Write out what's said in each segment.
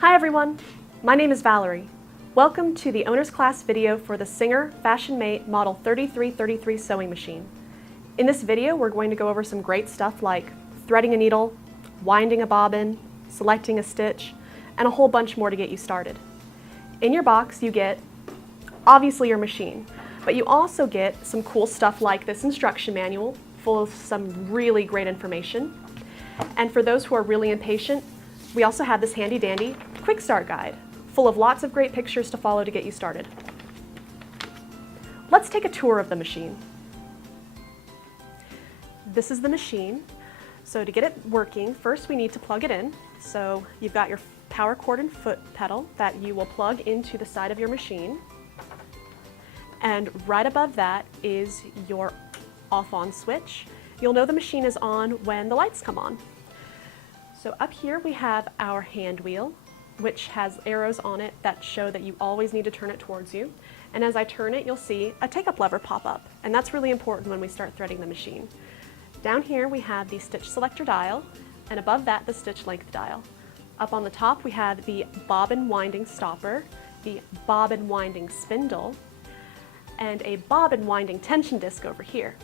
Hi everyone, my name is Valerie. Welcome to the owner's class video for the Singer Fashion Mate Model 3333 sewing machine. In this video, we're going to go over some great stuff like threading a needle, winding a bobbin, selecting a stitch, and a whole bunch more to get you started. In your box, you get obviously your machine, but you also get some cool stuff like this instruction manual full of some really great information. And for those who are really impatient, we also have this handy dandy quick start guide full of lots of great pictures to follow to get you started. Let's take a tour of the machine. This is the machine. So to get it working, first we need to plug it in. So you've got your power cord and foot pedal that you will plug into the side of your machine. And right above that is your off-on switch. You'll know the machine is on when the lights come on. So up here we have our hand wheel, which has arrows on it that show that you always need to turn it towards you. And as I turn it, you'll see a take-up lever pop up, and that's really important when we start threading the machine. Down here we have the stitch selector dial, and above that the stitch length dial. Up on the top we have the bobbin winding stopper, the bobbin winding spindle, and a bobbin winding tension disc over here.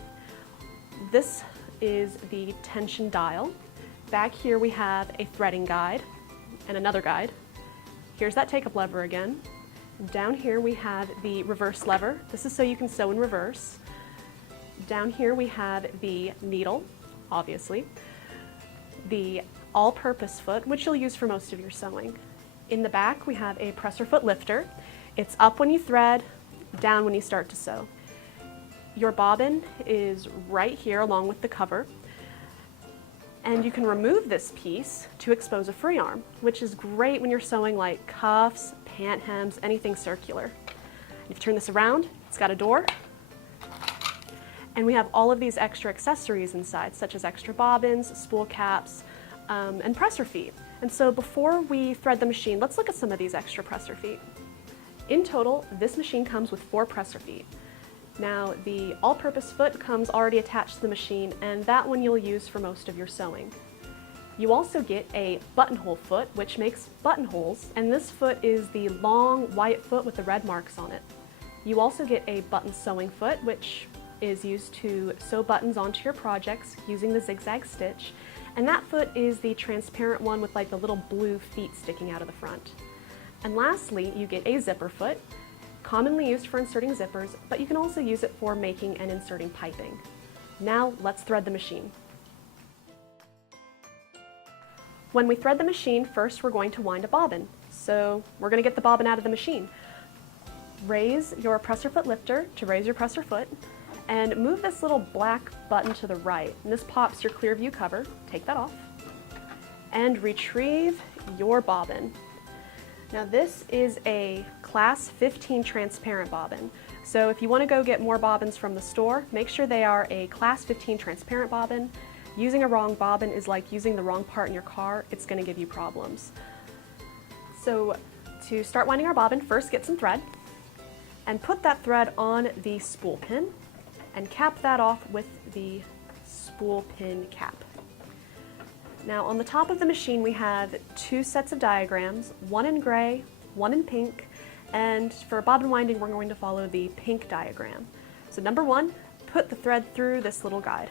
This is the tension dial. Back here we have a threading guide and another guide. Here's that take-up lever again. Down here we have the reverse lever. This is so you can sew in reverse. Down here we have the needle, obviously. The all-purpose foot, which you'll use for most of your sewing. In the back we have a presser foot lifter. It's up when you thread, down when you start to sew. Your bobbin is right here along with the cover. And you can remove this piece to expose a free arm, which is great when you're sewing like cuffs, pant hems, anything circular. If you turn this around, it's got a door. And we have all of these extra accessories inside, such as extra bobbins, spool caps, and presser feet. And so before we thread the machine, let's look at some of these extra presser feet. In total, this machine comes with 4 presser feet. Now, the all-purpose foot comes already attached to the machine, and that one you'll use for most of your sewing. You also get a buttonhole foot, which makes buttonholes, and this foot is the long white foot with the red marks on it. You also get a button sewing foot, which is used to sew buttons onto your projects using the zigzag stitch, and that foot is the transparent one with like the little blue feet sticking out of the front. And lastly, you get a zipper foot, commonly used for inserting zippers, but you can also use it for making and inserting piping. Now let's thread the machine. When we thread the machine, first we're going to wind a bobbin. So we're going to get the bobbin out of the machine. Raise your presser foot lifter to raise your presser foot, and move this little black button to the right. And this pops your clear view cover. Take that off. And retrieve your bobbin. Now this is a class 15 transparent bobbin. So if you want to go get more bobbins from the store, make sure they are a class 15 transparent bobbin. Using a wrong bobbin is like using the wrong part in your car. It's going to give you problems. So to start winding our bobbin, first get some thread and put that thread on the spool pin and cap that off with the spool pin cap. Now on the top of the machine we have 2 sets of diagrams, one in gray, one in pink, and for bobbin winding we're going to follow the pink diagram. So number 1, put the thread through this little guide.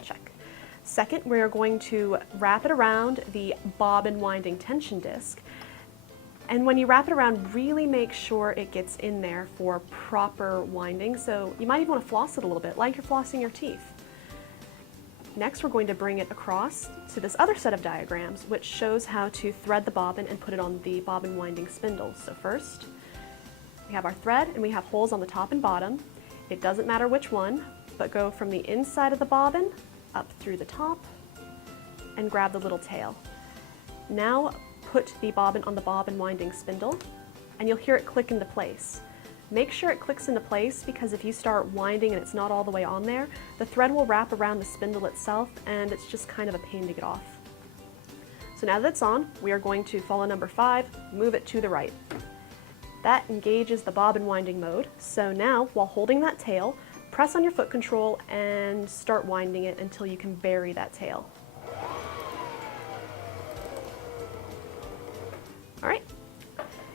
Check. Second, we are going to wrap it around the bobbin winding tension disc, and when you wrap it around, really make sure it gets in there for proper winding. So you might even want to floss it a little bit, like you're flossing your teeth. Next, we're going to bring it across to this other set of diagrams, which shows how to thread the bobbin and put it on the bobbin winding spindles. So first, we have our thread and we have holes on the top and bottom. It doesn't matter which one, but go from the inside of the bobbin up through the top and grab the little tail. Now put the bobbin on the bobbin winding spindle and you'll hear it click into place. Make sure it clicks into place because if you start winding and it's not all the way on there, the thread will wrap around the spindle itself and it's just kind of a pain to get off. So now that it's on, we are going to follow number 5, move it to the right. That engages the bobbin winding mode. So now, while holding that tail, press on your foot control and start winding it until you can bury that tail. All right,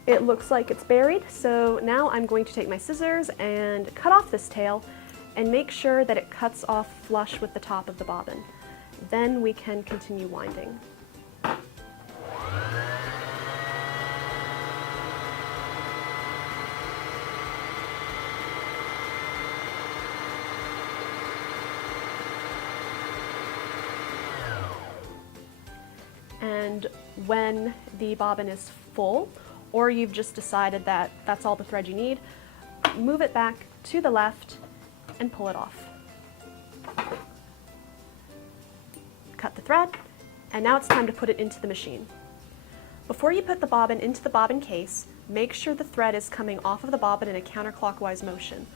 it looks like it's buried, so now I'm going to take my scissors and cut off this tail and make sure that it cuts off flush with the top of the bobbin. Then we can continue winding. And when the bobbin is full, or you've just decided that that's all the thread you need, move it back to the left and pull it off. Cut the thread, and now it's time to put it into the machine. Before you put the bobbin into the bobbin case, make sure the thread is coming off of the bobbin in a counterclockwise motion.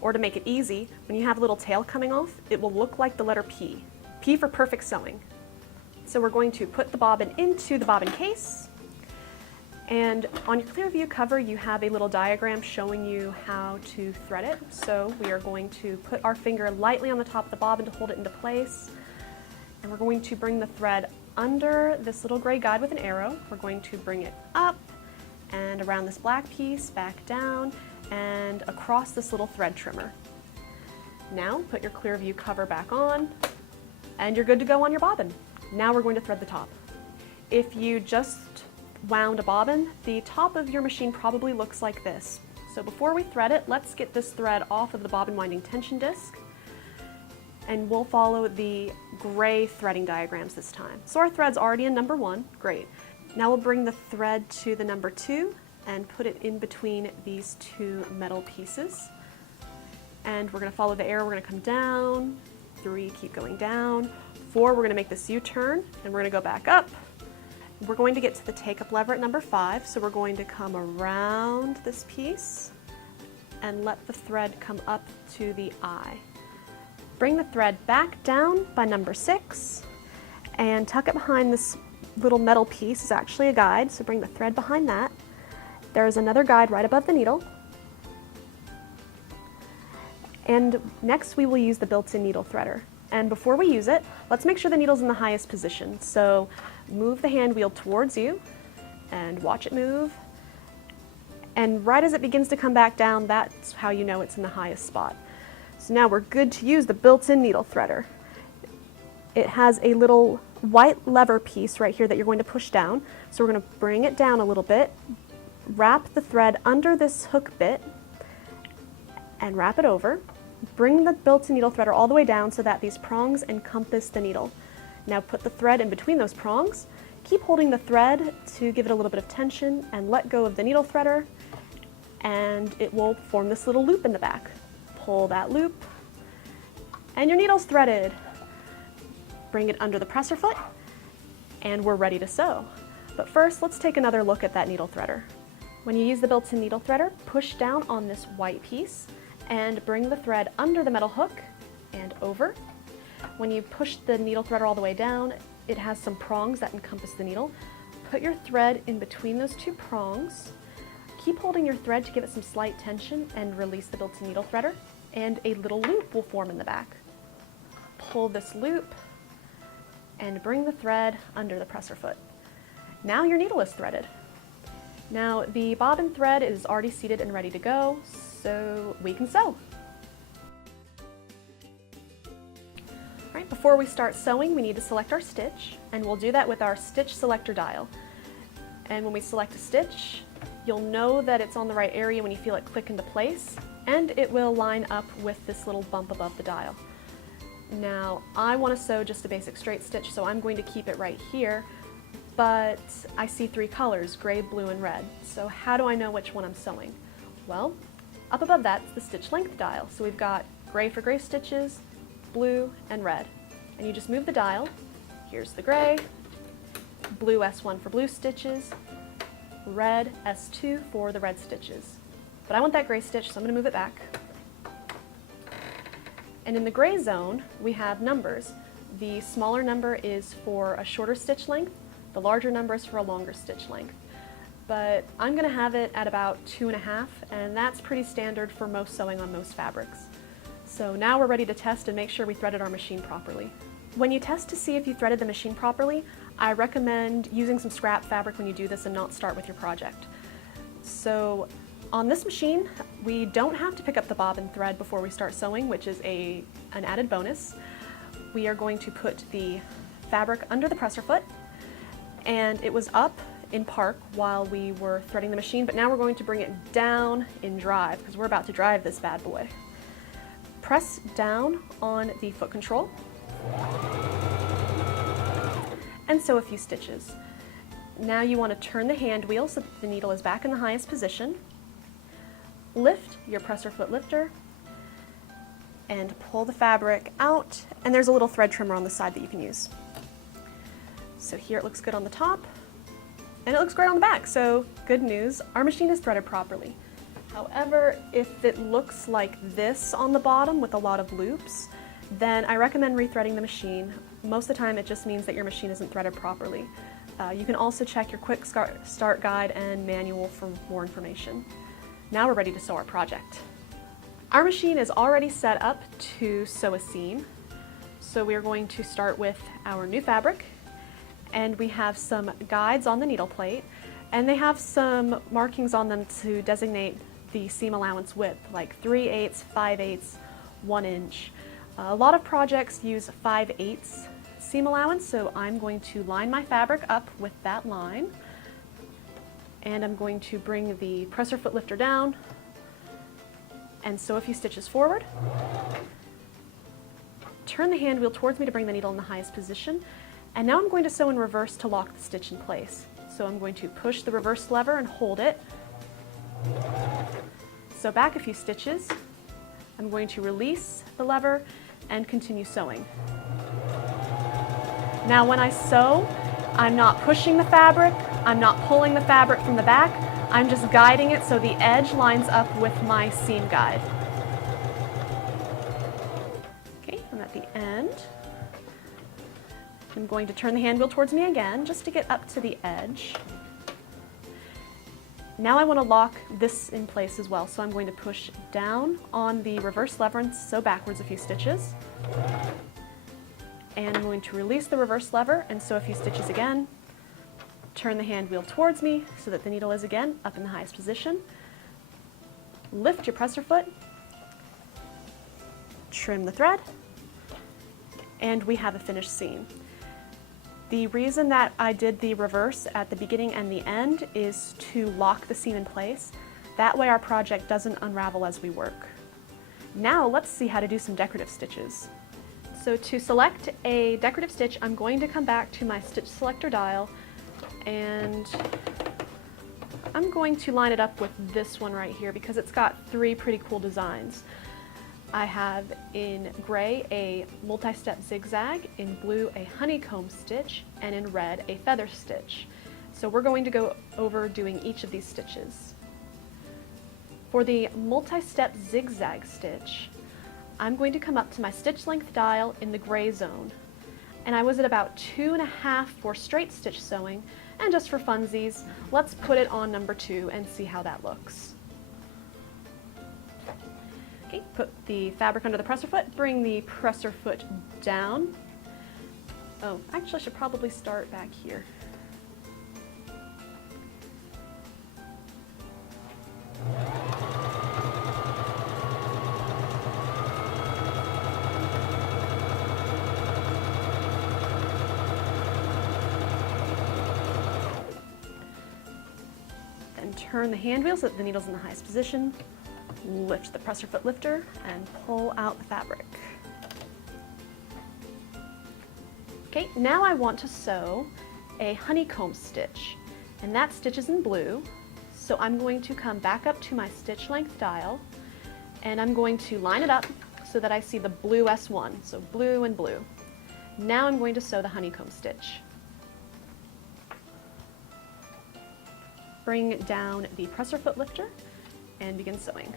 Or to make it easy, when you have a little tail coming off, it will look like the letter P. P for perfect sewing. So we're going to put the bobbin into the bobbin case, and on your Clearview cover you have a little diagram showing you how to thread it. So we are going to put our finger lightly on the top of the bobbin to hold it into place, and we're going to bring the thread under this little gray guide with an arrow. We're going to bring it up and around this black piece, back down, and across this little thread trimmer. Now put your Clearview cover back on, and you're good to go on your bobbin. Now we're going to thread the top. If you just wound a bobbin, the top of your machine probably looks like this. So before we thread it, let's get this thread off of the bobbin winding tension disc, and we'll follow the gray threading diagrams this time. So our thread's already in number 1, great. Now we'll bring the thread to the number 2 and put it in between these 2 metal pieces. And we're going to follow the arrow. We're going to come down, 3, keep going down, 4, we're going to make this U-turn, and we're going to go back up. We're going to get to the take-up lever at number 5, so we're going to come around this piece and let the thread come up to the eye. Bring the thread back down by number 6 and tuck it behind this little metal piece. It's actually a guide, so bring the thread behind that. There's another guide right above the needle. And next we will use the built-in needle threader. And before we use it, let's make sure the needle's in the highest position. So move the hand wheel towards you and watch it move. And right as it begins to come back down, that's how you know it's in the highest spot. So now we're good to use the built-in needle threader. It has a little white lever piece right here that you're going to push down. So we're going to bring it down a little bit, wrap the thread under this hook bit, and wrap it over. Bring the built-in needle threader all the way down so that these prongs encompass the needle. Now put the thread in between those prongs. Keep holding the thread to give it a little bit of tension, and let go of the needle threader, and it will form this little loop in the back. Pull that loop, and your needle's threaded. Bring it under the presser foot, and we're ready to sew. But first, let's take another look at that needle threader. When you use the built-in needle threader, push down on this white piece and bring the thread under the metal hook and over. When you push the needle threader all the way down, it has some prongs that encompass the needle. Put your thread in between those 2 prongs. Keep holding your thread to give it some slight tension and release the built-in needle threader, and a little loop will form in the back. Pull this loop and bring the thread under the presser foot. Now your needle is threaded. Now the bobbin thread is already seated and ready to go, so we can sew. All right, before we start sewing, we need to select our stitch, and we'll do that with our stitch selector dial. And when we select a stitch, you'll know that it's on the right area when you feel it click into place, and it will line up with this little bump above the dial. Now, I want to sew just a basic straight stitch, so I'm going to keep it right here, but I see 3 colors, gray, blue, and red. So how do I know which one I'm sewing? Well, up above that's the stitch length dial. So we've got gray for gray stitches, blue, and red. And you just move the dial. Here's the gray, blue S1 for blue stitches, red S2 for the red stitches. But I want that gray stitch, so I'm going to move it back. And in the gray zone, we have numbers. The smaller number is for a shorter stitch length, the larger number is for a longer stitch length. But I'm going to have it at about 2.5, and that's pretty standard for most sewing on most fabrics. So now we're ready to test and make sure we threaded our machine properly. When you test to see if you threaded the machine properly, I recommend using some scrap fabric when you do this and not start with your project. So on this machine, we don't have to pick up the bobbin thread before we start sewing, which is an added bonus. We are going to put the fabric under the presser foot, and it was up in park while we were threading the machine, but now we're going to bring it down in drive because we're about to drive this bad boy. Press down on the foot control and sew a few stitches. Now you want to turn the hand wheel so that the needle is back in the highest position. Lift your presser foot lifter and pull the fabric out, and there's a little thread trimmer on the side that you can use. So here it looks good on the top, and it looks great on the back, so good news, our machine is threaded properly. However, if it looks like this on the bottom with a lot of loops, then I recommend rethreading the machine. Most of the time it just means that your machine isn't threaded properly. You can also check your quick start guide and manual for more information. Now we're ready to sew our project. Our machine is already set up to sew a seam, so we are going to start with our new fabric. And we have some guides on the needle plate, and they have some markings on them to designate the seam allowance width, like 3/8, 5/8, 1 inch. A lot of projects use 5/8 seam allowance, so I'm going to line my fabric up with that line, and I'm going to bring the presser foot lifter down and sew a few stitches forward. Turn the hand wheel towards me to bring the needle in the highest position. And now I'm going to sew in reverse to lock the stitch in place. So I'm going to push the reverse lever and hold it. Sew back a few stitches. I'm going to release the lever and continue sewing. Now when I sew, I'm not pushing the fabric, I'm not pulling the fabric from the back, I'm just guiding it so the edge lines up with my seam guide. Okay, I'm at the end. I'm going to turn the hand wheel towards me again just to get up to the edge. Now I want to lock this in place as well, so I'm going to push down on the reverse lever and sew backwards a few stitches. And I'm going to release the reverse lever and sew a few stitches again. Turn the hand wheel towards me so that the needle is again up in the highest position. Lift your presser foot, trim the thread, and we have a finished seam. The reason that I did the reverse at the beginning and the end is to lock the seam in place. That way our project doesn't unravel as we work. Now let's see how to do some decorative stitches. So to select a decorative stitch, I'm going to come back to my stitch selector dial, and I'm going to line it up with this one right here because it's got 3 pretty cool designs. I have in gray a multi-step zigzag, in blue a honeycomb stitch, and in red a feather stitch. So we're going to go over doing each of these stitches. For the multi-step zigzag stitch, I'm going to come up to my stitch length dial in the gray zone. And I was at about 2.5 for straight stitch sewing, and just for funsies, let's put it on number 2 and see how that looks. Okay, put the fabric under the presser foot, bring the presser foot down. Oh, actually I should probably start back here. Then turn the hand wheel so that the needle's in the highest position. Lift the presser foot lifter and pull out the fabric. Okay, now I want to sew a honeycomb stitch, and that stitch is in blue, so I'm going to come back up to my stitch length dial, and I'm going to line it up so that I see the blue S1, so blue and blue. Now I'm going to sew the honeycomb stitch. Bring down the presser foot lifter and begin sewing.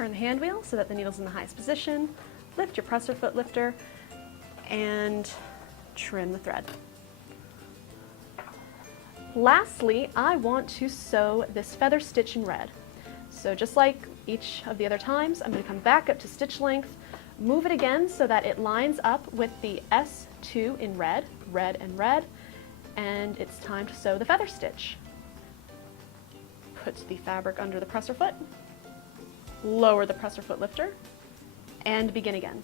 Turn the hand wheel so that the needle's in the highest position, lift your presser foot lifter, and trim the thread. Lastly, I want to sew this feather stitch in red. So just like each of the other times, I'm going to come back up to stitch length, move it again so that it lines up with the S2 in red, red and red, and it's time to sew the feather stitch. Put the fabric under the presser foot, lower the presser foot lifter, and begin again.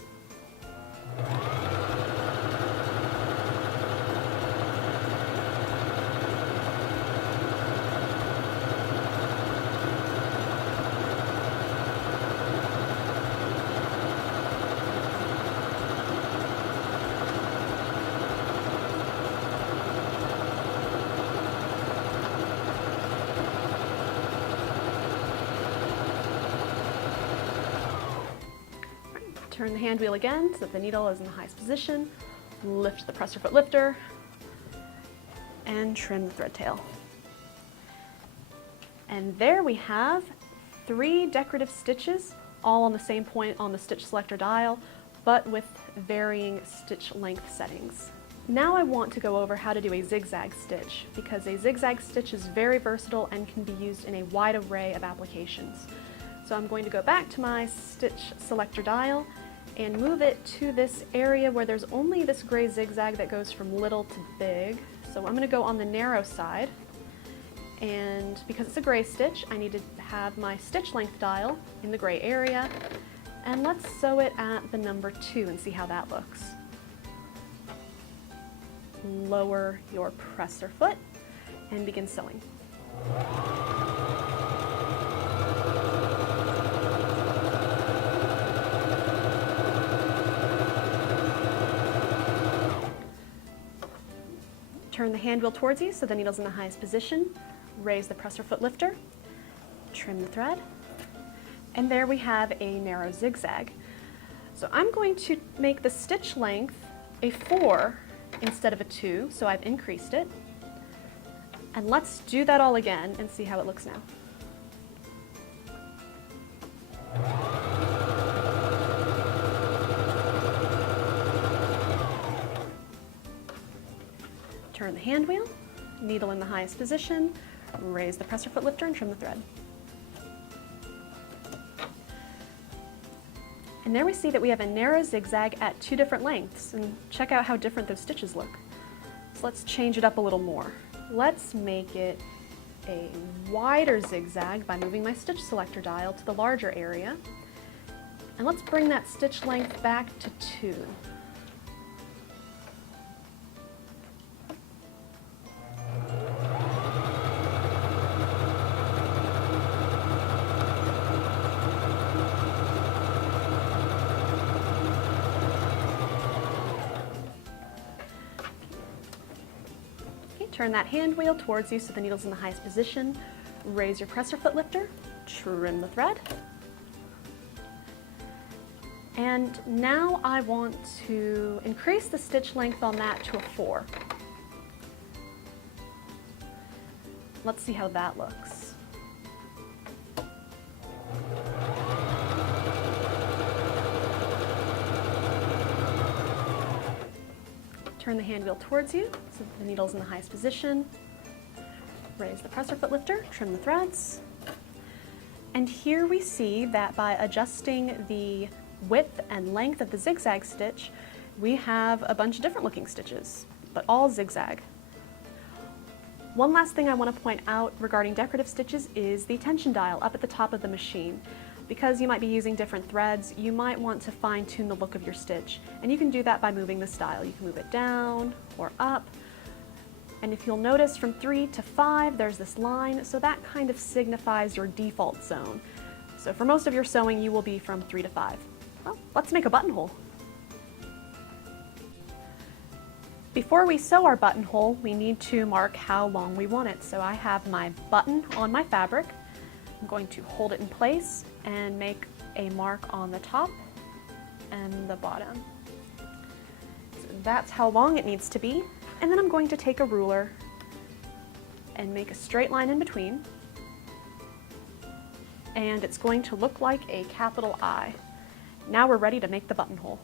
Turn the hand wheel again so that the needle is in the highest position, lift the presser foot lifter, and trim the thread tail. And there we have 3 decorative stitches, all on the same point on the stitch selector dial, but with varying stitch length settings. Now I want to go over how to do a zigzag stitch, because a zigzag stitch is very versatile and can be used in a wide array of applications. So I'm going to go back to my stitch selector dial and move it to this area where there's only this gray zigzag that goes from little to big. So I'm going to go on the narrow side, and because it's a gray stitch, I need to have my stitch length dial in the gray area, and let's sew it at the number 2 and see how that looks. Lower your presser foot and begin sewing. Turn the hand wheel towards you so the needle's in the highest position. Raise the presser foot lifter, trim the thread, and there we have a narrow zigzag. So I'm going to make the stitch length a 4 instead of a 2, so I've increased it. And let's do that all again and see how it looks now. Turn the hand wheel, needle in the highest position, raise the presser foot lifter and trim the thread. And there we see that we have a narrow zigzag at 2 different lengths, and check out how different those stitches look. So let's change it up a little more. Let's make it a wider zigzag by moving my stitch selector dial to the larger area. And let's bring that stitch length back to 2. Turn that hand wheel towards you so the needle's in the highest position. Raise your presser foot lifter, trim the thread. And now I want to increase the stitch length on that to a 4. Let's see how that looks. Turn the hand wheel towards you so that the needle's in the highest position. Raise the presser foot lifter, trim the threads. And here we see that by adjusting the width and length of the zigzag stitch, we have a bunch of different looking stitches, but all zigzag. One last thing I want to point out regarding decorative stitches is the tension dial up at the top of the machine. Because you might be using different threads, you might want to fine-tune the look of your stitch. And you can do that by moving this dial. You can move it down or up. And if you'll notice from 3 to 5, there's this line, so that kind of signifies your default zone. So for most of your sewing, you will be from 3 to 5. Well, let's make a buttonhole. Before we sew our buttonhole, we need to mark how long we want it. So I have my button on my fabric. I'm going to hold it in place and make a mark on the top and the bottom. So that's how long it needs to be. And then I'm going to take a ruler and make a straight line in between and it's going to look like a capital I. Now we're ready to make the buttonhole.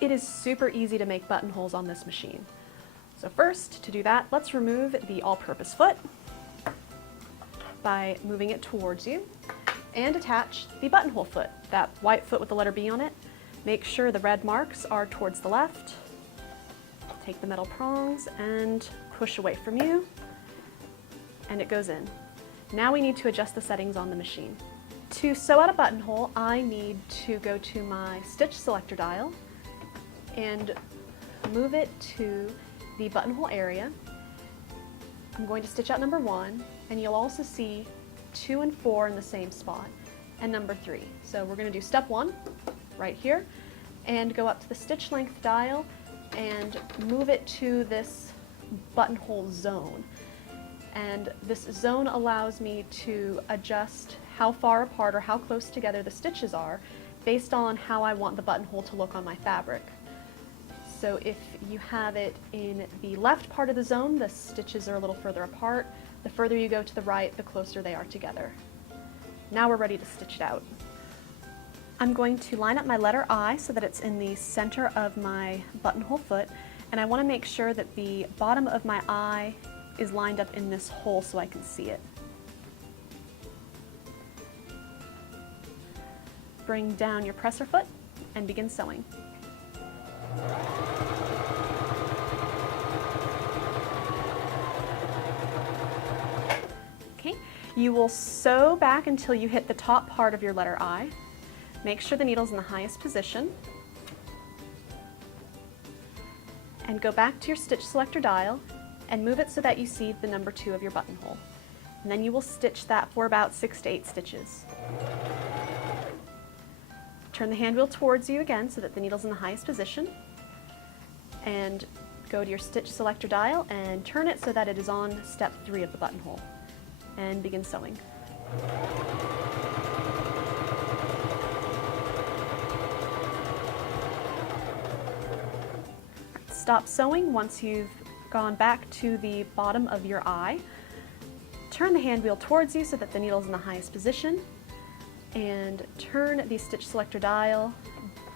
It is super easy to make buttonholes on this machine. So first, to do that, let's remove the all-purpose foot by moving it towards you, and attach the buttonhole foot, that white foot with the letter B on it. Make sure the red marks are towards the left. Take the metal prongs and push away from you, and it goes in. Now we need to adjust the settings on the machine. To sew out a buttonhole, I need to go to my stitch selector dial and move it to the buttonhole area. I'm going to stitch out number 1, and you'll also see 2 and 4 in the same spot, and number 3. So we're going to do step 1 right here, and go up to the stitch length dial and move it to this buttonhole zone. And this zone allows me to adjust how far apart or how close together the stitches are based on how I want the buttonhole to look on my fabric. So if you have it in the left part of the zone, the stitches are a little further apart. The further you go to the right, the closer they are together. Now we're ready to stitch it out. I'm going to line up my letter I so that it's in the center of my buttonhole foot, and I want to make sure that the bottom of my I is lined up in this hole so I can see it. Bring down your presser foot and begin sewing. Okay, you will sew back until you hit the top part of your letter I. Make sure the needle's in the highest position. And go back to your stitch selector dial and move it so that you see the number 2 of your buttonhole. And then you will stitch that for about 6 to 8 stitches. Turn the hand wheel towards you again so that the needle's in the highest position. And go to your stitch selector dial and turn it so that it is on step 3 of the buttonhole. And begin sewing. Stop sewing once you've gone back to the bottom of your I. Turn the hand wheel towards you so that the needle's in the highest position, and turn the stitch selector dial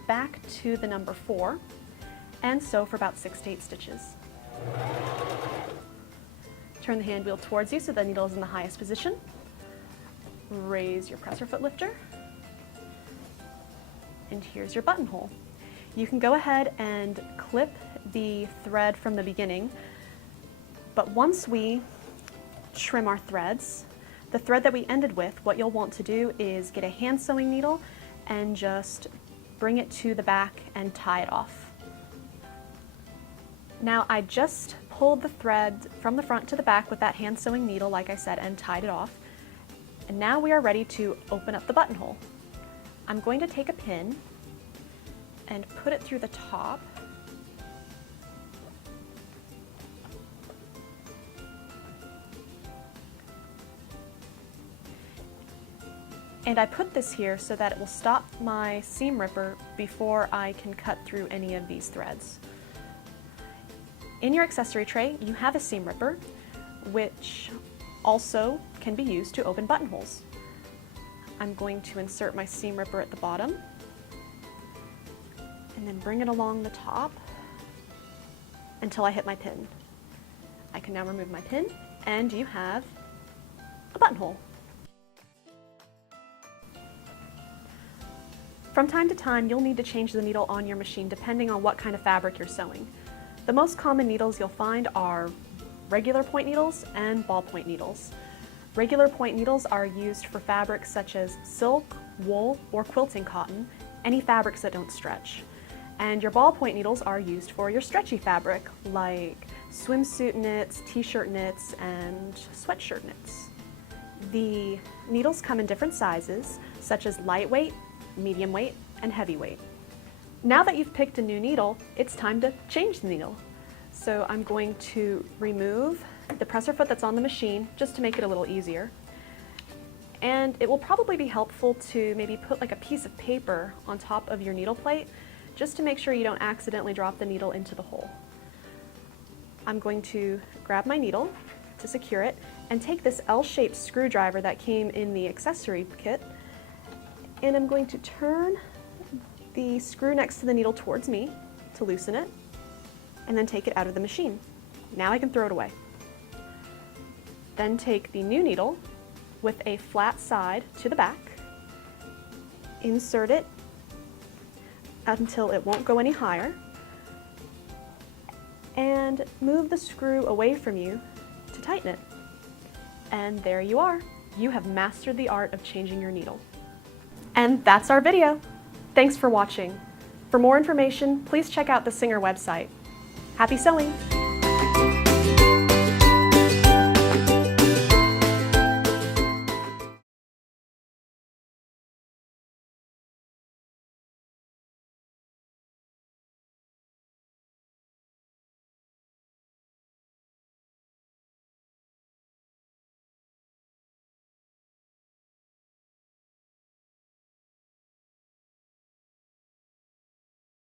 back to the number 4 and sew for about 6 to 8 stitches. Turn the hand wheel towards you so the needle is in the highest position. Raise your presser foot lifter, and here's your buttonhole. You can go ahead and clip the thread from the beginning, but once we trim our threads, the thread that we ended with, what you'll want to do is get a hand sewing needle and just bring it to the back and tie it off. Now I just pulled the thread from the front to the back with that hand sewing needle, like I said, and tied it off. And now we are ready to open up the buttonhole. I'm going to take a pin and put it through the top. And I put this here so that it will stop my seam ripper before I can cut through any of these threads. In your accessory tray, you have a seam ripper, which also can be used to open buttonholes. I'm going to insert my seam ripper at the bottom, and then bring it along the top until I hit my pin. I can now remove my pin, and you have a buttonhole. From time to time, you'll need to change the needle on your machine depending on what kind of fabric you're sewing. The most common needles you'll find are regular point needles and ballpoint needles. Regular point needles are used for fabrics such as silk, wool, or quilting cotton, any fabrics that don't stretch. And your ballpoint needles are used for your stretchy fabric, like swimsuit knits, t-shirt knits, and sweatshirt knits. The needles come in different sizes, such as lightweight, medium weight, and heavyweight. Now that you've picked a new needle, it's time to change the needle. So I'm going to remove the presser foot that's on the machine just to make it a little easier. And it will probably be helpful to maybe put like a piece of paper on top of your needle plate just to make sure you don't accidentally drop the needle into the hole. I'm going to grab my needle to secure it and take this L-shaped screwdriver that came in the accessory kit, and I'm going to turn the screw next to the needle towards me to loosen it, and then take it out of the machine. Now I can throw it away. Then take the new needle with a flat side to the back, insert it until it won't go any higher, and move the screw away from you to tighten it. And there you are. You have mastered the art of changing your needle. And that's our video. Thanks for watching. For more information, please check out the Singer website. Happy sewing!